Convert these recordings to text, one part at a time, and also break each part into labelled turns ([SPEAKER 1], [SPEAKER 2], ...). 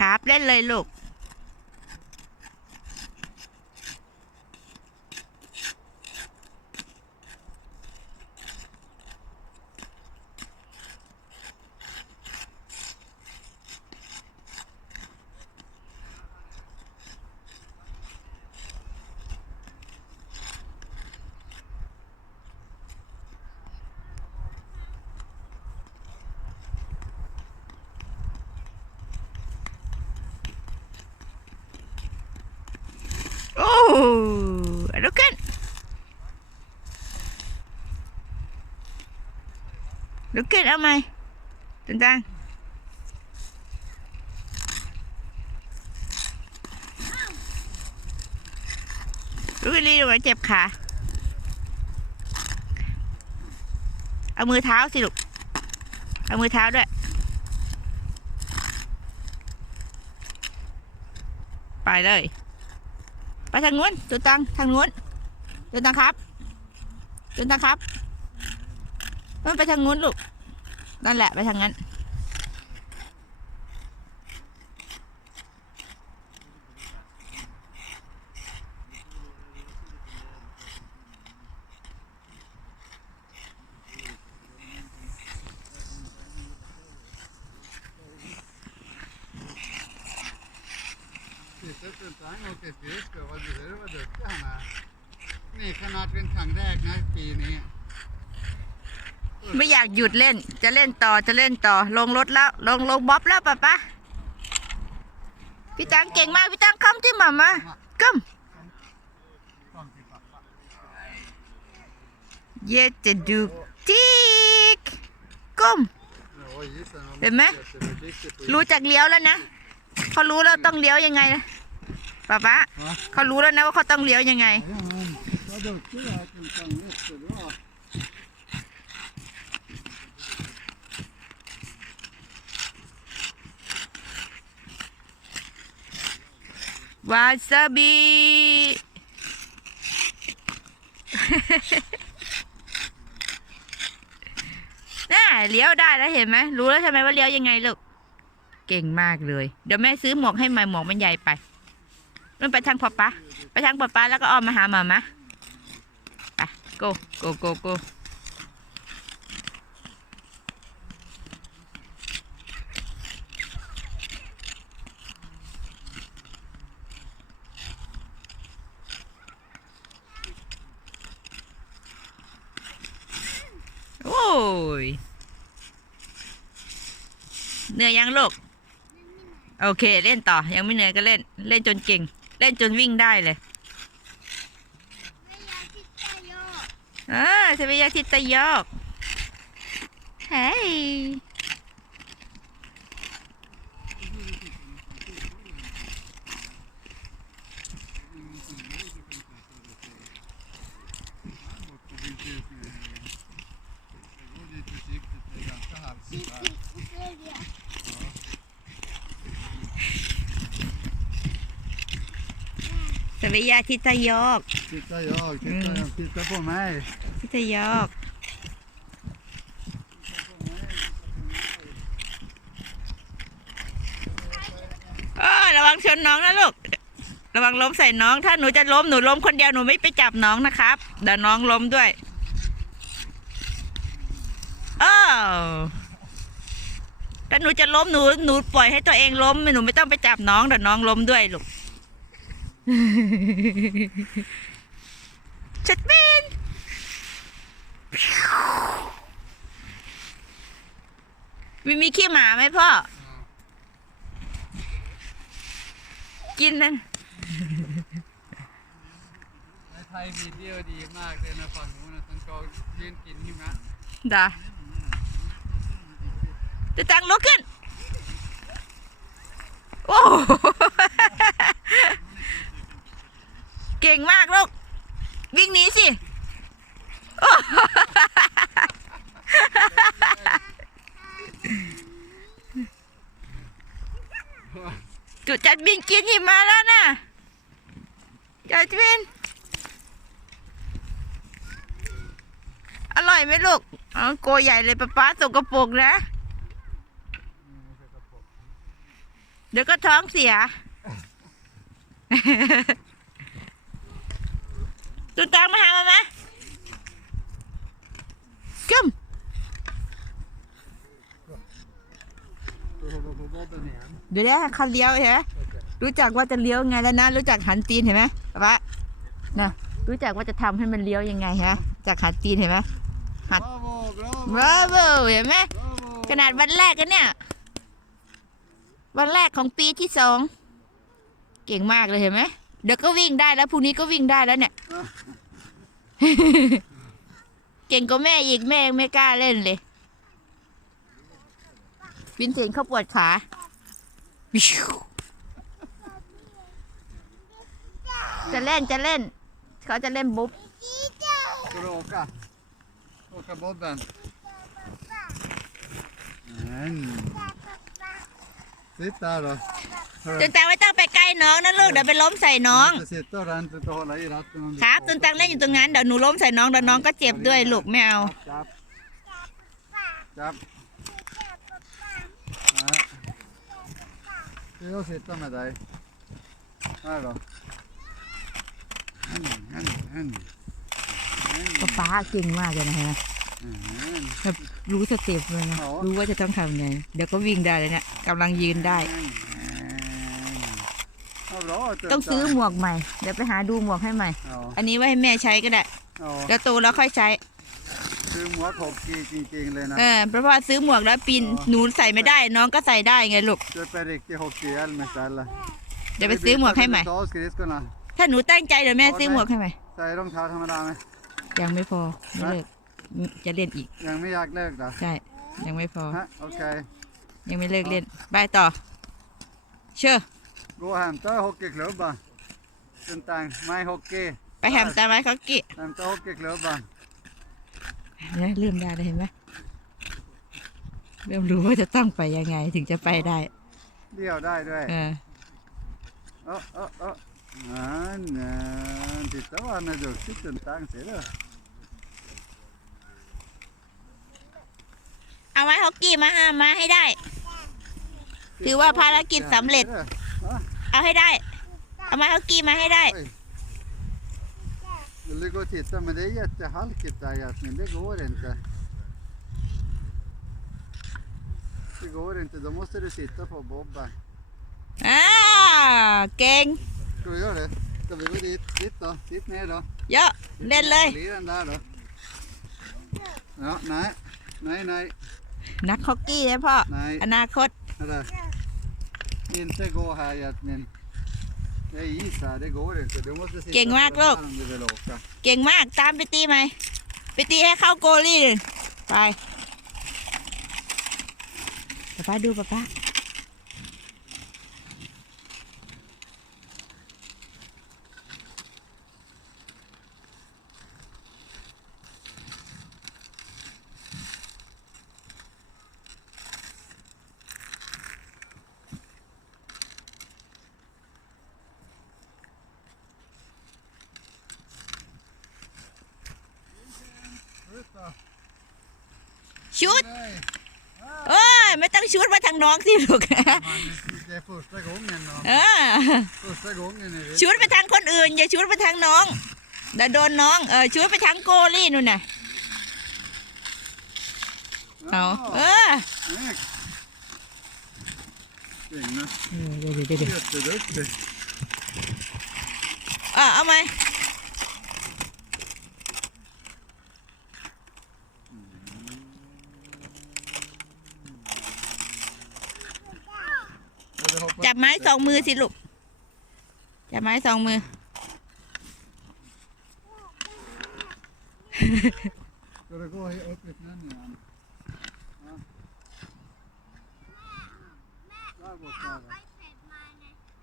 [SPEAKER 1] ครับ เล่นเลยลูก โอ้ลุกขึ้น ลุกขึ้นเอาไหมตันตังลุกขึ้นดีดูว่าเจ็บขา เอามือเท้าสิลูก เอามือเท้าด้วย ไปเลย ไปทางนู้นตุนตังทางนู้นตุนตังครับตุนตังครับ มันไปทางนู้นลูก นั่นแหละไปทางนั้น
[SPEAKER 2] นี่ขนาดเป็นครั้งแรกนะปีนี้
[SPEAKER 1] ไม่อยากหยุดเล่น จะเล่นต่อจะเล่นต่อ ลงรถแล้ว ลงลงบ๊อบแล้วป้าป้าพี่ตังเก่งมากพี่ตังคำที่หมามาก้มเย่จะดูทิกก้มเห็นไหมรู้จักเลี้ยวแล้วนะเขารู้แล้วต้องเลี้ยวยังไงนะป้าป้าเขารู้แล้วนะว่าเขาต้องเลี้ยวยังไง วาซาบิน่าเลี้ยวได้แล้วเห็นไหมรู้แล้วใช่ไหมว่าเลี้ยวยังไงลูกเก่งมากเลย เดี๋ยวแม่ซื้อหมวกให้ใหม่หมวกมันใหญ่ไปนั่นไปทางป๊าป๊าไปทางป๊าป๊าแล้วก็ออมมาหาหมามะไปโกโกโกโกโอ้ ยเหนื่อยยังลูกโอเค เล่นต่อยังไม่เหนื่อยก็เล่น เล่นจนเก่ง เล่นจนวิ่งได้เลยเออสวิยาทิตยอกเฮ้ย สวิยาทิตยอก
[SPEAKER 2] Titta jag, titta, jag, titta på mig.
[SPEAKER 1] ทิตยอกเออระวังชนน้องนะลูก ระวังล้มใส่น้อง ถ้าหนูจะล้มหนูล้มคนเดียวหนูไม่ไปจับน้องนะครับเดี๋ยวน้องล้มด้วยเออ ถ้าหนูจะล้มหนูหนูปล่อยให้ตัวเองล้มหนูไม่ต้องไปจับน้องเดี๋ยวน้องล้มด้วยลูกชัดเป็นมีมีขี้หมาไหมพ่อ กินนะ
[SPEAKER 2] ในไทยมีเดียวดีมากเลยนะฝั่งนู้นนะทั้งกองยืนกินหิมะ
[SPEAKER 1] ดา จะตังลุกขึ้น โอ้โหเก่งมากลูก วิ่งหนีสิจุดจัดบินกินหิมะแล้วนะจัดบิน อร่อยไหมลูกอ๋อโกใหญ่เลยป้าป้าสกปรกนะ เดี๋ยวก็ท้องเสีย ตุนตังมาหามาไหมกึม
[SPEAKER 2] Du håller på bodden igen.
[SPEAKER 1] เดี๋ยวเดี๋ยวเขาเลี้ยวใช่ไหมรู้จักว่าจะเลี้ยวไงแล้วนะ รู้จักหันตีนเห็นไหมป๊านะรู้จักว่าจะทำให้มันเลี้ยวยังไงฮะ จากหันตีนเห็นไหม Hat-
[SPEAKER 2] Bravo, bravo,
[SPEAKER 1] บราโวเห็นไหม
[SPEAKER 2] bravo.
[SPEAKER 1] ขนาดวันแรกกันเนี่ย วันแรกของปีที่สอง เก่งมากเลยเห็นไหมเดี๋ยวก็วิ่งได้แล้วพรุ่งนี้ก็วิ่งได้แล้วเนี่ย เก่งกว่าแม่อีกแม่ยังไม่กล้าเล่นเลยวินเซนต์เขาปวดขาวิวจะเล่นจะเล่น เขาจะเล่นบุ๊บ
[SPEAKER 2] Ska du åka? Åka bobben? Men. Sitt där då.
[SPEAKER 1] ตุนตังไม่ต้องไปใกล้น้องนะลูกเดี๋ยวไปล้มใส่น้อง
[SPEAKER 2] Du måste sitta ordentligt och hålla i ratten om du
[SPEAKER 1] ครับ
[SPEAKER 2] ska
[SPEAKER 1] ตุนตังเล่นอยู่ตรงนั้นเดี๋ยวหนูล้มใส่น้องเดี๋ยวน้องก็เจ็บด้วยลูกไม่เอา
[SPEAKER 2] Japp, japp. Japp. Nej. Ska jag sitta med dig? Här då. Hen, hen, hen.
[SPEAKER 1] ป๊าป๊าเก่งมากเลยนะฮะ
[SPEAKER 2] Hen.
[SPEAKER 1] แบบรู้สเต็ปเลยนะ
[SPEAKER 2] อ๋อ
[SPEAKER 1] รู้ว่าจะต้องทำไง เดี๋ยวก็วิ่งได้เลยเนี่ยกำลังยืนได้
[SPEAKER 2] Vad bra att du
[SPEAKER 1] ต้องซื้อ
[SPEAKER 2] inte-
[SPEAKER 1] หมวกใหม่ เดี๋ยวไปหาดูหมวกให้ใหม่
[SPEAKER 2] Ja,
[SPEAKER 1] อันนี้ไว้ให้แม่ใช้ก็ได้
[SPEAKER 2] ja.
[SPEAKER 1] แล้วโตแล้วค่อยใช้
[SPEAKER 2] ซื้อหมวกหกกีจริงๆเลยนะ
[SPEAKER 1] เออเพราะว่าซื้อหมวกแล้วปีน
[SPEAKER 2] อ๋อ
[SPEAKER 1] หนูใส่ไม่ได้ น้องก็ใส่ได้ไงลูก
[SPEAKER 2] Köp en riktig hockeyhjälm istället.
[SPEAKER 1] เดี๋ยวไปซื้อหมวกให้ใหม่
[SPEAKER 2] Ta av skridskorna.
[SPEAKER 1] ถ้าหนูตั้งใจเดี๋ยวแม่ซื้อหมวกให้ใหม่
[SPEAKER 2] ใส่รองเท้าธรรมดาไหม
[SPEAKER 1] ยังไม่พอไม่เลิก จะเล่นอีก
[SPEAKER 2] ยังไม่อยากเลิกเหรอ
[SPEAKER 1] ใช่ ยังไม่พอ
[SPEAKER 2] ฮะโอเค
[SPEAKER 1] ยังไม่เลิกเล่นไปต่อ เชื่อ
[SPEAKER 2] Gå och hämta hockeyklubban. Tuntang, my hockey.
[SPEAKER 1] ไปแฮมตามไว้เขากิ
[SPEAKER 2] Hämta hockeyklubban.
[SPEAKER 1] เนี่ยเริ่มได้แล้วเห็นไหมเริ่มรู้ว่าจะต้องไปยังไงถึงจะไปได้
[SPEAKER 2] เดี่ยวได้ด้วย
[SPEAKER 1] เออ
[SPEAKER 2] เออเออเออนั่นน่ะ titta vad han är duktig Tuntang, ser du?
[SPEAKER 1] เอาไม้ฮอกกี้มาห้ามมาให้ได้ ถือว่าภารกิจสำเร็จ
[SPEAKER 2] Ser du? Va?
[SPEAKER 1] เอาให้ได้ เอาไม้ฮอกกี้มาให้ได้
[SPEAKER 2] Oj. Vill du gå och titta? Men det är jättehalkigt där Jasmin, det går inte. Det går inte, då måste du sitta på bobben.
[SPEAKER 1] อ่าเก่ง
[SPEAKER 2] Ska vi göra det? Ska vi gå dit? Sitt då, sitt ner då.
[SPEAKER 1] เยอะเล่นเลย
[SPEAKER 2] Håll i den där då. Ja, nej, nej, nej,
[SPEAKER 1] นักฮอกกี้นะพ่อ
[SPEAKER 2] nej.
[SPEAKER 1] อนาคต
[SPEAKER 2] Eller. Inte gå här Jasmin. Det är is här, det går inte. Du måste sitta
[SPEAKER 1] King
[SPEAKER 2] på
[SPEAKER 1] Mark,
[SPEAKER 2] den här
[SPEAKER 1] look.
[SPEAKER 2] om du vill åka.
[SPEAKER 1] เก่งมากตามไปตีไหมไปตีให้เข้าโกลี่เลยไปป๊าป้าดูป๊าป้า ชุด
[SPEAKER 2] Nej.
[SPEAKER 1] เอ้ยไม่ต้องชุดมาทางน้องสิลูก
[SPEAKER 2] Man, det är första gången då.
[SPEAKER 1] เออ
[SPEAKER 2] Första gången är det.
[SPEAKER 1] ชุดไปทางคนอื่น อย่าชุดไปทางน้องเดี๋ยวโดนน้องเออชุดไปทางโกลี่นู่นน่ะเอาเออ
[SPEAKER 2] snyggt. Fina.
[SPEAKER 1] เดี๋ยวเดี๋ยวเดี๋ยว
[SPEAKER 2] Jätteduktig.
[SPEAKER 1] อะเอาไหม จับไม้สองมือสิลูก จับไม้สองมือ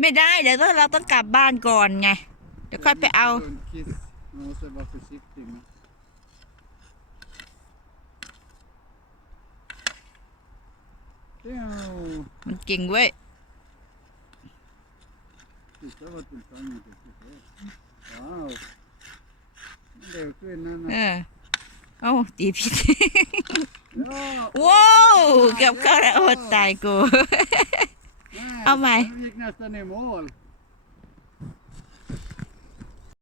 [SPEAKER 1] ไม่ได้เดี๋ยวเราต้องกลับบ้านก่อนไง เดี๋ยวค่อยไปเอา มันเก่งเว้ย เออเอ้าตีผิด
[SPEAKER 2] Ja.
[SPEAKER 1] ว้าวเกือบเข้าแล้วโอ้ตายกู
[SPEAKER 2] Nej.
[SPEAKER 1] เอา
[SPEAKER 2] เอาใหม่